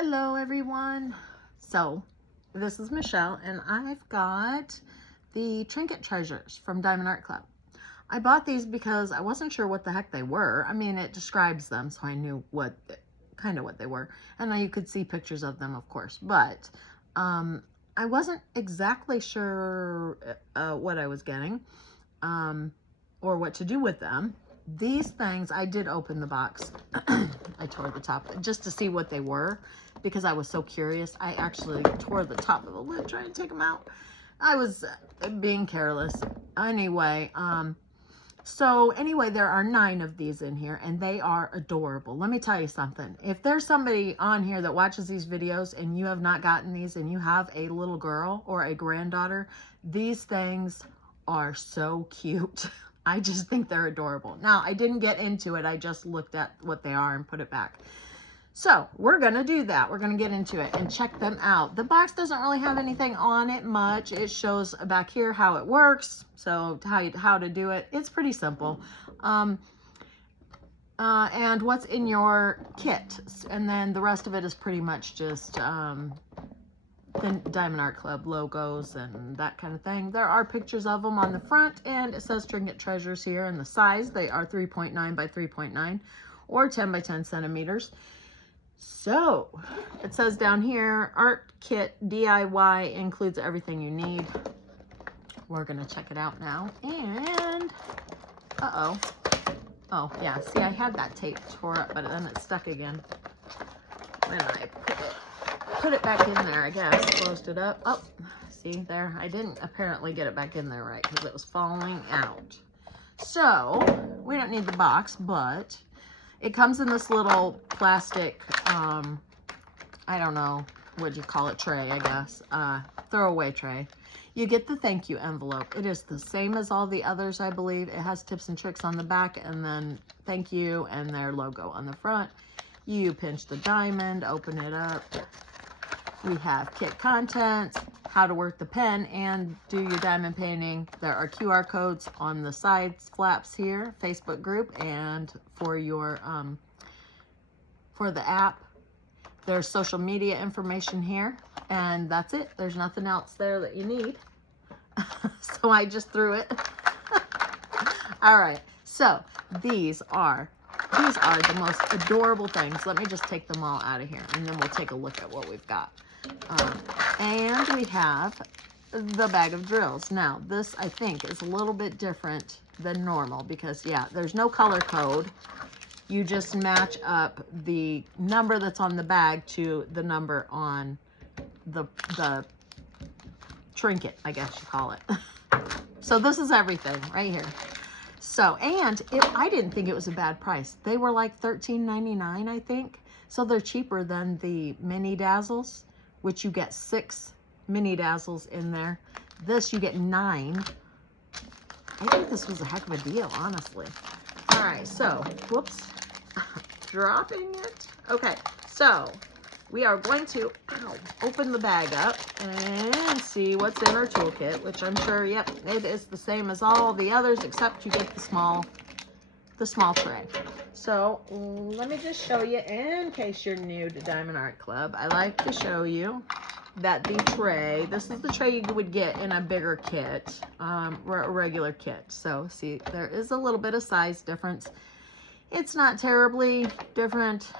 Hello everyone. So this is Michelle and I've got the Trinket treasures from Diamond Art Club. I bought these because I wasn't sure what the heck they were. I mean, it describes them, so I knew what they were. And then you could see pictures of them, of course, but I wasn't exactly sure what I was getting or what to do with them. These things, I did open the box. I tore the top just to see what they were because I was so curious. I actually tore the top of the lid trying to take them out. I was being careless. Anyway, there are 9 of these in here and they are adorable. Let me tell you something. If there's somebody on here that watches these videos and you have not gotten these and you have a little girl or a granddaughter, these things are so cute. I just think they're adorable. Now, I didn't get into it. I just looked at what they are and put it back. So we're going to do that. We're going to get into it and check them out. The box doesn't really have anything on it much. It shows back here how it works. So how to do it. It's pretty simple. And what's in your kit. And then the rest of it is pretty much just the Diamond Art Club logos and that kind of thing. There are pictures of them on the front and it says Trinket Treasures here, and the size, they are 3.9 by 3.9 or 10 by 10 centimeters. So it says down here, art kit DIY includes everything you need. We're gonna check it out now. And oh yeah, see, I had that tape tore up, but then it stuck again when I put it back in there, I guess. Closed it up. Oh, see there, I didn't apparently get it back in there right because it was falling out. So we don't need the box, but it comes in this little plastic, I don't know, what you call it, tray, I guess, throwaway tray. You get the thank you envelope. It is the same as all the others, I believe. It has tips and tricks on the back and then thank you and their logo on the front. You pinch the diamond, open it up. We have kit contents, how to work the pen and do your diamond painting. There are QR codes on the sides flaps here, Facebook group, and for your for the app. There's social media information here, and that's it. There's nothing else there that you need. So I just threw it. All right, so these are the most adorable things. Let me just take them all out of here, and then we'll take a look at what we've got. And we have the bag of drills. Now, this, I think, is a little bit different than normal because, yeah, there's no color code. You just match up the number that's on the bag to the number on the trinket, I guess you call it. So this is everything right here. So, and I didn't think it was a bad price. They were like $13.99, I think. So they're cheaper than the mini dazzles, which you get 6 mini dazzles in there. This, you get 9. I think this was a heck of a deal, honestly. All right, so, whoops, dropping it. Okay, so we are going to open the bag up and see what's in our toolkit, which I'm sure, yep, it is the same as all the others, except you get the small tray. So let me just show you, in case you're new to Diamond Art Club, I like to show you that the tray, this is the tray you would get in a bigger kit, a regular kit. So see, there is a little bit of size difference. It's not terribly different.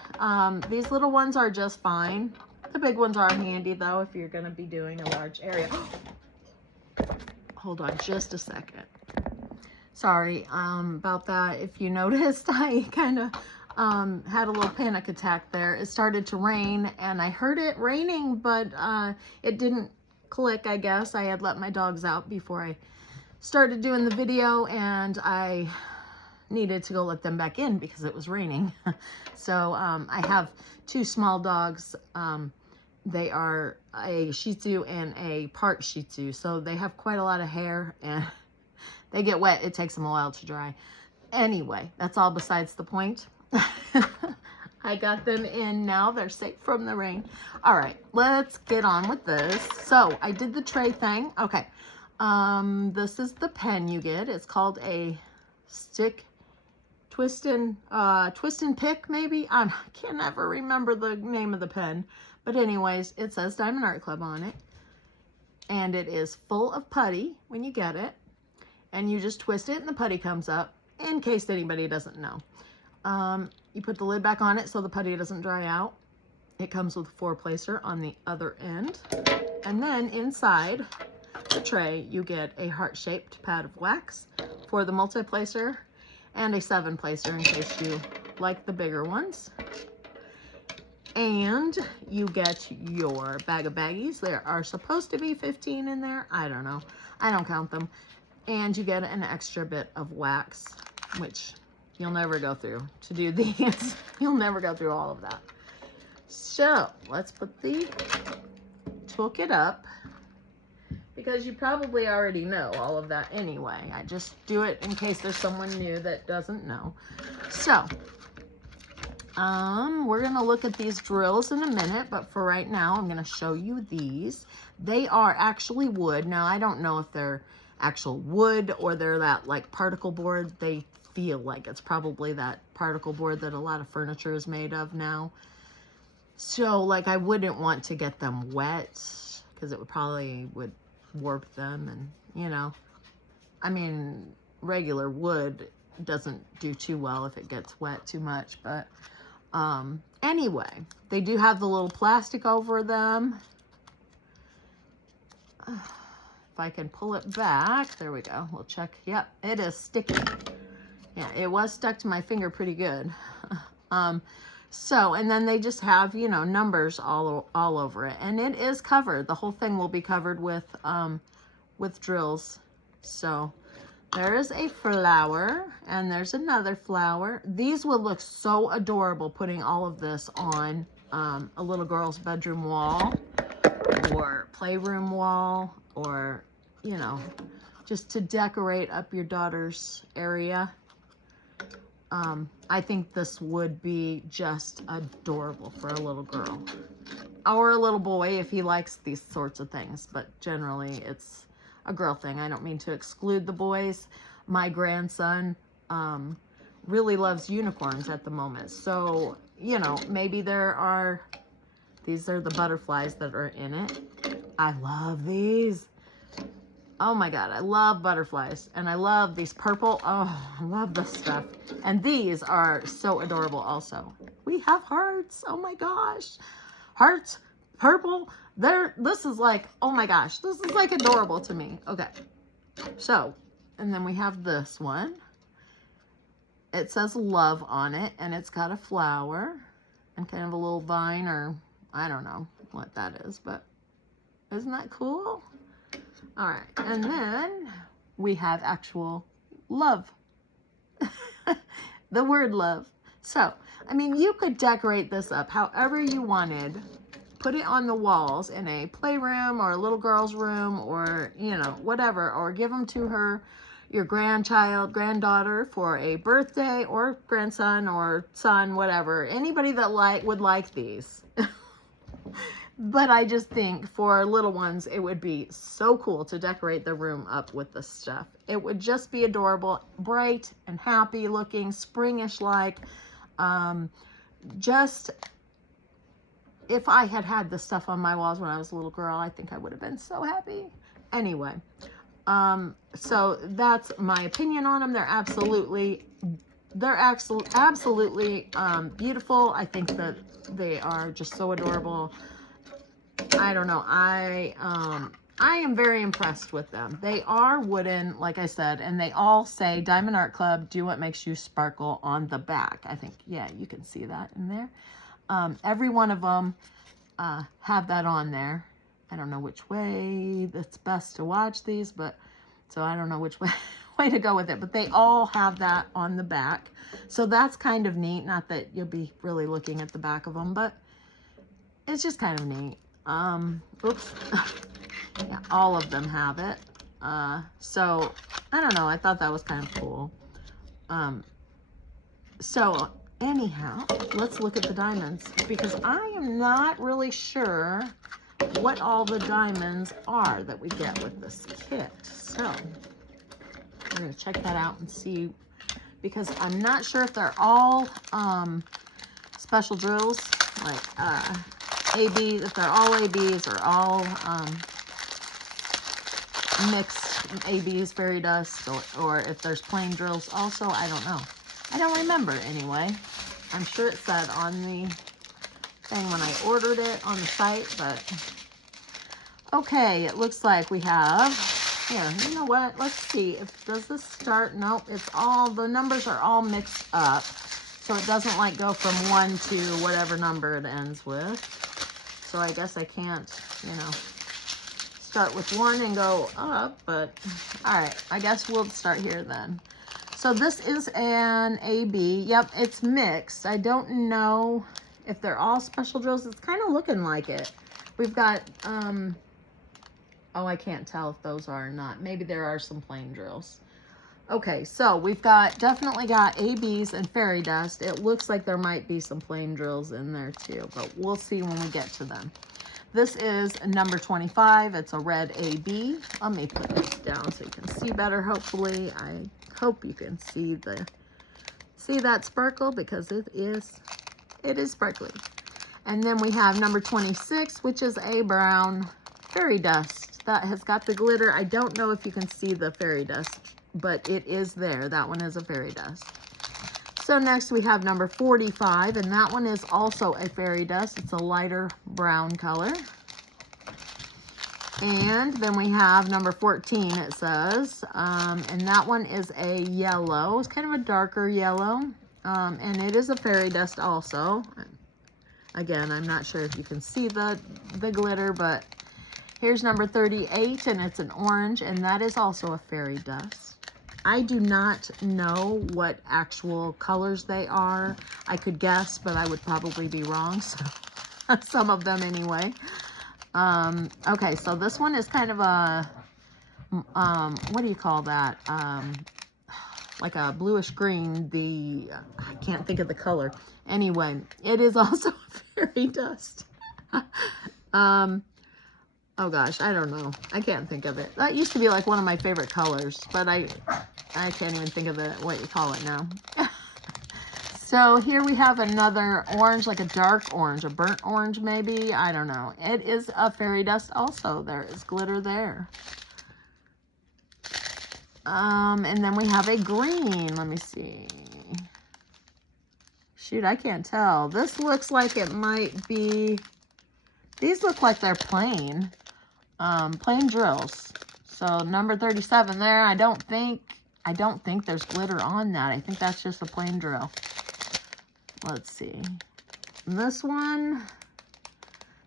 These little ones are just fine. The big ones are handy though if you're gonna be doing a large area. Hold on just a second. Sorry about that. If you noticed, I kind of had a little panic attack there. It started to rain and I heard it raining, but it didn't click, I guess. I had let my dogs out before I started doing the video and I needed to go let them back in because it was raining. So I have 2 small dogs. They are a Shih Tzu and a part Shih Tzu. So they have quite a lot of hair and they get wet. It takes them a while to dry. Anyway, that's all besides the point. I got them in now. They're safe from the rain. All right, let's get on with this. So I did the tray thing. Okay. This is the pen you get. It's called a stick Twist and Pick, maybe. I can't ever remember the name of the pen. But anyways, it says Diamond Art Club on it. And it is full of putty when you get it. And you just twist it and the putty comes up, in case anybody doesn't know. You put the lid back on it so the putty doesn't dry out. It comes with a 4-placer on the other end. And then inside the tray, you get a heart-shaped pad of wax for the multi-placer and a 7-placer in case you like the bigger ones. And you get your bag of baggies. There are supposed to be 15 in there. I don't know. I don't count them. And you get an extra bit of wax, which you'll never go through to do these. You'll never go through all of that. So let's put the toolkit up, because you probably already know all of that anyway. I just do it in case there's someone new that doesn't know. So we're gonna look at these drills in a minute, but for right now, I'm gonna show you these. They are actually wood. Now, I don't know if they're actual wood or they're that like particle board. They feel like it's probably that particle board that a lot of furniture is made of now. So like I wouldn't want to get them wet because it would probably warp them, and you know, I mean, regular wood doesn't do too well if it gets wet too much. But anyway, they do have the little plastic over them. If I can pull it back, there we go. We'll check. Yep, it is sticky. Yeah, it was stuck to my finger pretty good. So, and then they just have, you know, numbers all over it, and it is covered. The whole thing will be covered with drills. So there is a flower, and there's another flower. These would look so adorable putting all of this on a little girl's bedroom wall or playroom wall, or, you know, just to decorate up your daughter's area. I think this would be just adorable for a little girl or a little boy if he likes these sorts of things, but generally it's a girl thing. I don't mean to exclude the boys. My grandson really loves unicorns at the moment, so, you know, maybe these are the butterflies that are in it. I love these. Oh my God, I love butterflies, and I love these purple. Oh, I love this stuff. And these are so adorable also. We have hearts. Oh my gosh. Hearts, purple. This is like, oh my gosh, this is like adorable to me. Okay. So, and then we have this one. It says love on it, and it's got a flower and kind of a little vine, or I don't know what that is, but isn't that cool? All right, and then we have actual love, the word love. So, I mean, you could decorate this up however you wanted. Put it on the walls in a playroom or a little girl's room, or, you know, whatever, or give them to your grandchild, granddaughter for a birthday, or grandson or son, whatever. Anybody that would like these. But I just think for little ones, it would be so cool to decorate the room up with this stuff. It would just be adorable, bright and happy looking, springish like. Just, if I had this stuff on my walls when I was a little girl, I think I would have been so happy. Anyway, so that's my opinion on them. They're absolutely beautiful. I think that they are just so adorable. I don't know. I am very impressed with them. They are wooden, like I said, and they all say Diamond Art Club, do what makes you sparkle on the back. I think, yeah, you can see that in there. Every one of them have that on there. I don't know which way that's best to watch these, but so I don't know which way to go with it, but they all have that on the back. So that's kind of neat. Not that you'll be really looking at the back of them, but it's just kind of neat. Oops. Yeah, all of them have it. So I don't know. I thought that was kind of cool. So anyhow, let's look at the diamonds, because I am not really sure what all the diamonds are that we get with this kit. So we're going to check that out and see because I'm not sure if they're all special drills, like AB, if they're all ABs or all mixed ABs, fairy dust, or if there's plain drills also. I don't know. I don't remember anyway. I'm sure it said on the thing when I ordered it on the site, but okay, it looks like we have here. You know what? Let's see. If does this start? Nope. It's all, the numbers are all mixed up, so it doesn't like go from 1 to whatever number it ends with. So I guess I can't, you know, start with 1 and go up. But all right, I guess we'll start here then. So this is an AB. Yep, it's mixed. I don't know if they're all special drills. It's kind of looking like it. We've got, oh, I can't tell if those are or not. Maybe there are some plain drills. Okay, so we've definitely got ABs and fairy dust. It looks like there might be some plain drills in there too, but we'll see when we get to them. This is number 25. It's a red AB. Let me put this down so you can see better, hopefully. I hope you can see that sparkle, because it is sparkly. And then we have number 26, which is a brown fairy dust. That has got the glitter. I don't know if you can see the fairy dust, but it is there. That one is a fairy dust. So next we have number 45, and that one is also a fairy dust. It's a lighter brown color. And then we have number 14, it says, and that one is a yellow. It's kind of a darker yellow, and it is a fairy dust also. Again, I'm not sure if you can see the glitter, but here's number 38, and it's an orange, and that is also a fairy dust. I do not know what actual colors they are. I could guess, but I would probably be wrong, so some of them anyway. Okay, so this one is kind of a, what do you call that? Like a bluish green. I can't think of the color. Anyway, it is also a fairy dust. Oh gosh, I don't know. I can't think of it. That used to be like one of my favorite colors, but I can't even think of what you call it now. So here we have another orange, like a dark orange, a burnt orange maybe. I don't know. It is a fairy dust also. There is glitter there. And then we have a green. Let me see. Shoot, I can't tell. This looks like it might be, these look like they're plain. Plain drills. So number 37 there, I don't think there's glitter on that. I think that's just a plain drill. Let's see. This one,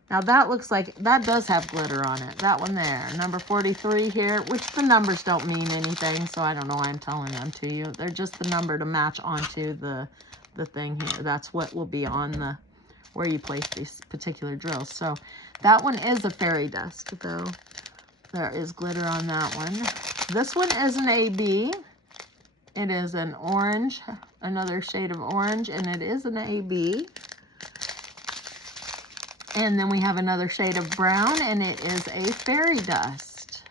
now that looks like, that does have glitter on it. That one there, number 43 here, which the numbers don't mean anything, so I don't know why I'm telling them to you. They're just the number to match onto the thing here. That's what will be on the, where you place these particular drills. So that one is a fairy dust, though. There is glitter on that one. This one is an AB. It is an orange, another shade of orange, and it is an AB. And then we have another shade of brown, and it is a fairy dust.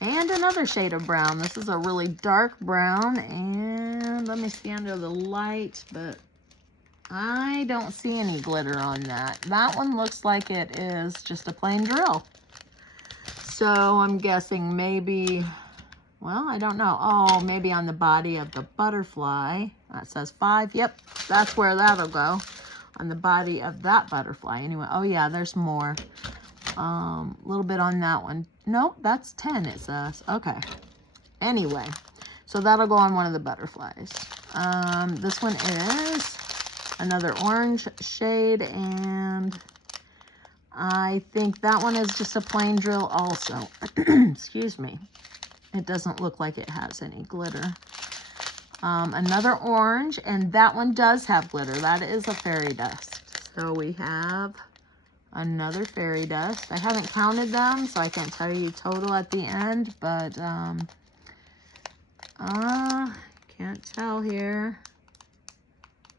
And another shade of brown. This is a really dark brown, and let me see under the light, but I don't see any glitter on that. That one looks like it is just a plain drill. So I'm guessing maybe, well, I don't know. Oh, maybe on the body of the butterfly. That says 5. Yep, that's where that'll go. On the body of that butterfly. Anyway, oh yeah, there's more. A little bit on that one. Nope, that's 10, it says. Okay. Anyway, so that'll go on one of the butterflies. This one is another orange shade, and I think that one is just a plain drill also. Excuse me. It doesn't look like it has any glitter. Another orange, and that one does have glitter. That is a fairy dust. So we have another fairy dust. I haven't counted them, so I can't tell you total at the end, but can't tell here.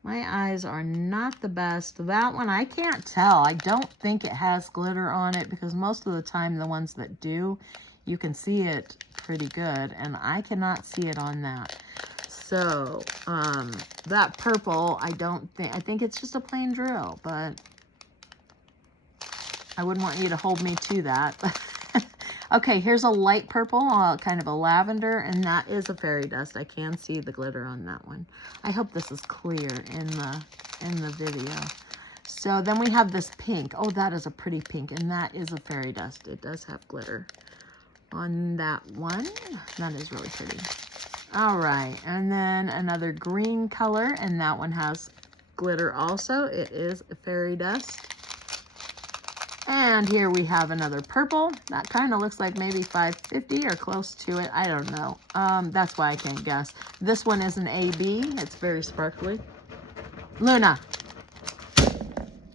My eyes are not the best. That one, I can't tell. I don't think it has glitter on it, because most of the time the ones that do, you can see it pretty good, and I cannot see it on that. So, that purple, I think it's just a plain drill, but I wouldn't want you to hold me to that. Okay, here's a light purple, kind of a lavender, and that is a fairy dust. I can see the glitter on that one. I hope this is clear in the video. So then we have this pink. Oh, that is a pretty pink, and that is a fairy dust. It does have glitter on that one. That is really pretty. All right, and then another green color, and that one has glitter also. It is a fairy dust. And here we have another purple. That kind of looks like maybe 550 or close to it. I don't know. That's why I can't guess. This one is an AB. It's very sparkly. Luna,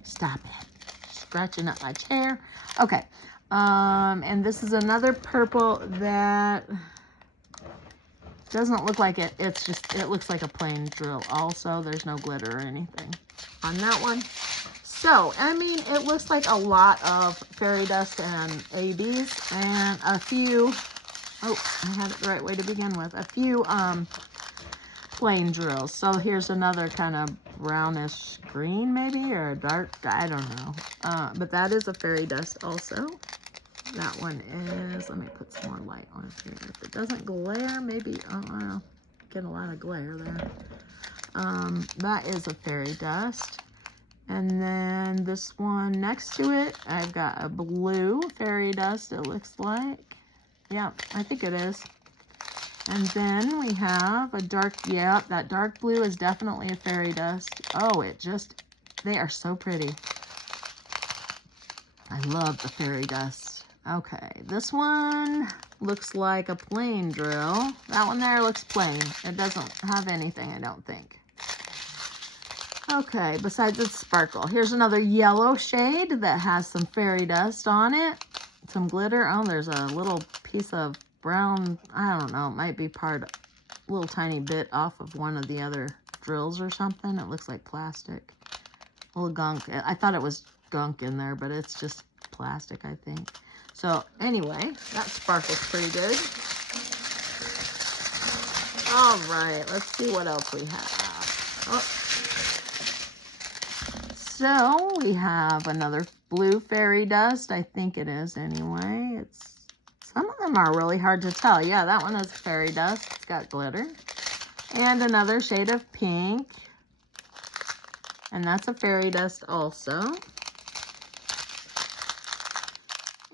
stop it. Scratching up my chair. Okay. And this is another purple that doesn't look like it. It looks like a plain drill also. There's no glitter or anything on that one. So, I mean, it looks like a lot of fairy dust and ABs and a few, oh, I had it the right way to begin with, a few plain drills. So here's another kind of brownish green maybe, or a dark, I don't know. But that is a fairy dust also. That one is, let me put some more light on it here. If it doesn't glare, maybe, oh, I don't know, get a lot of glare there. That is a fairy dust. And then this one next to it, I've got a blue fairy dust, it looks like. Yeah, I think it is. And then we have a dark, yeah, that dark blue is definitely a fairy dust. Oh, they are so pretty. I love the fairy dust. Okay, this one looks like a plain drill. That one there looks plain. It doesn't have anything, I don't think. Okay, besides its sparkle. Here's another yellow shade that has some fairy dust on it. Some glitter. Oh, there's a little piece of brown, I don't know, it might be a little tiny bit off of one of the other drills or something. It looks like plastic. A little gunk. I thought it was gunk in there, but it's just plastic, I think. So, anyway, that sparkles pretty good. All right, let's see what else we have. Oh. So we have another blue fairy dust. I think it is anyway. Some of them are really hard to tell. Yeah, that one is fairy dust. It's got glitter. And another shade of pink. And that's a fairy dust also.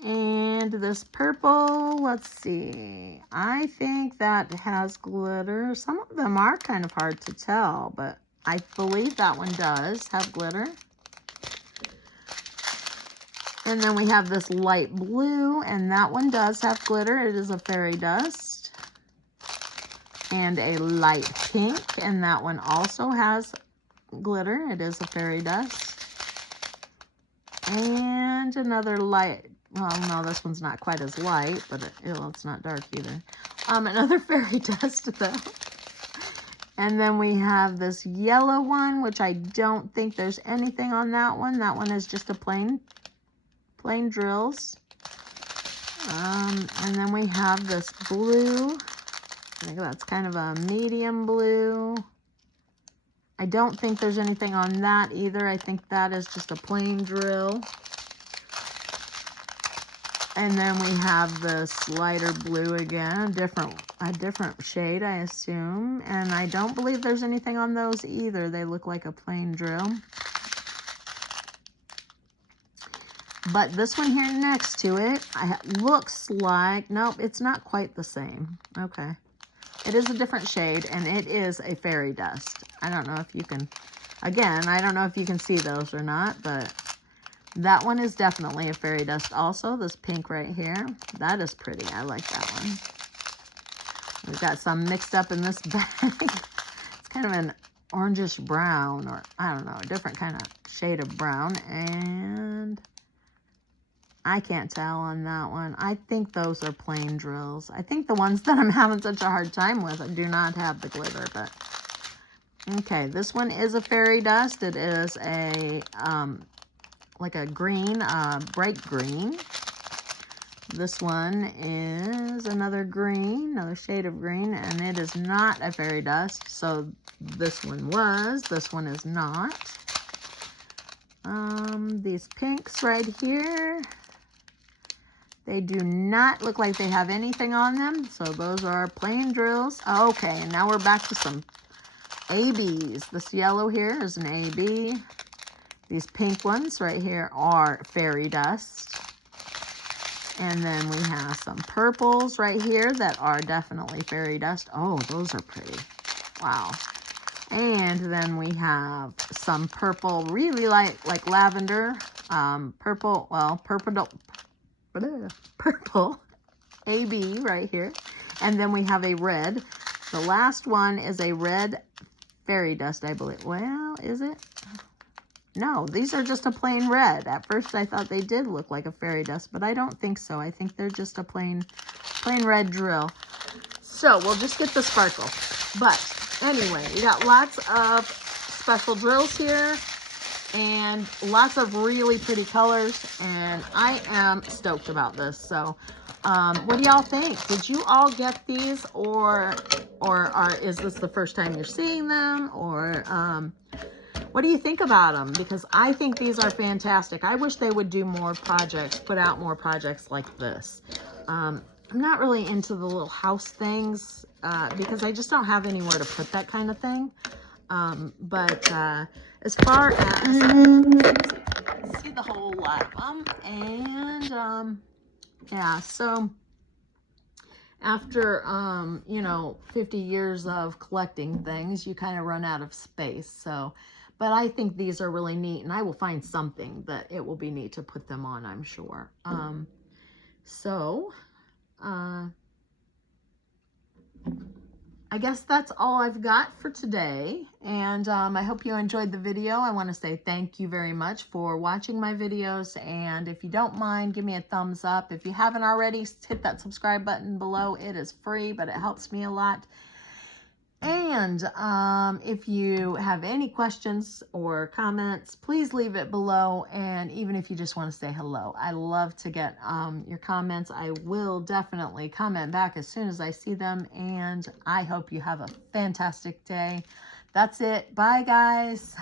And this purple, let's see. I think that has glitter. Some of them are kind of hard to tell, but I believe that one does have glitter. And then we have this light blue, and that one does have glitter. It is a fairy dust. And a light pink, and that one also has glitter. It is a fairy dust. And another light, well, no, this one's not quite as light, but it's not dark either. Another fairy dust, though. And then we have this yellow one, which I don't think there's anything on that one. That one is just a plain drills. And then we have this blue. I think that's kind of a medium blue. I don't think there's anything on that either. I think that is just a plain drill. And then we have this lighter blue again, a different shade, I assume. And I don't believe there's anything on those either. They look like a plain drill. But this one here next to it, looks like, nope, it's not quite the same. Okay. It is a different shade, and it is a fairy dust. I don't know if you can, again, I don't know if you can see those or not, but that one is definitely a fairy dust also. This pink right here, that is pretty. I like that one. We've got some mixed up in this bag. It's kind of an orangish brown, or I don't know, a different kind of shade of brown, and I can't tell on that one. I think those are plain drills. I think the ones that I'm having such a hard time with do not have the glitter, but okay, this one is a fairy dust. It is a like a green, bright green. This one is another green, another shade of green, and it is not a fairy dust. So this one was, this one is not. These pinks right here, they do not look like they have anything on them. So those are plain drills. Okay, and now we're back to some ABs. This yellow here is an AB. These pink ones right here are fairy dust. And then we have some purples right here that are definitely fairy dust. Oh, those are pretty. Wow. And then we have some purple, really light, like lavender. Purple, well, purple AB right here. And then we have a red. The last one is a red fairy dust, I believe. Well, is it? No, these are just a plain red. At first I thought they did look like a fairy dust, but I don't think so. I think they're just a plain red drill. So we'll just get the sparkle. But anyway, we got lots of special drills here and lots of really pretty colors, and I am stoked about this. So what do y'all think? Did you all get these, or is this the first time you're seeing them, or what do you think about them? Because I think these are fantastic. I wish they would do more projects, put out more projects like this. I'm not really into the little house things because I just don't have anywhere to put that kind of thing. But as far as, see the whole lot of them. And yeah, so after, you know, 50 years of collecting things, you kind of run out of space. So, but I think these are really neat, and I will find something that it will be neat to put them on, I'm sure. I guess that's all I've got for today, and I hope you enjoyed the video. I want to say thank you very much for watching my videos, and if you don't mind, give me a thumbs up. If you haven't already, hit that subscribe button below. It is free, but it helps me a lot. And if you have any questions or comments, please leave it below. And even if you just want to say hello, I love to get your comments. I will definitely comment back as soon as I see them. And I hope you have a fantastic day. That's it. Bye, guys.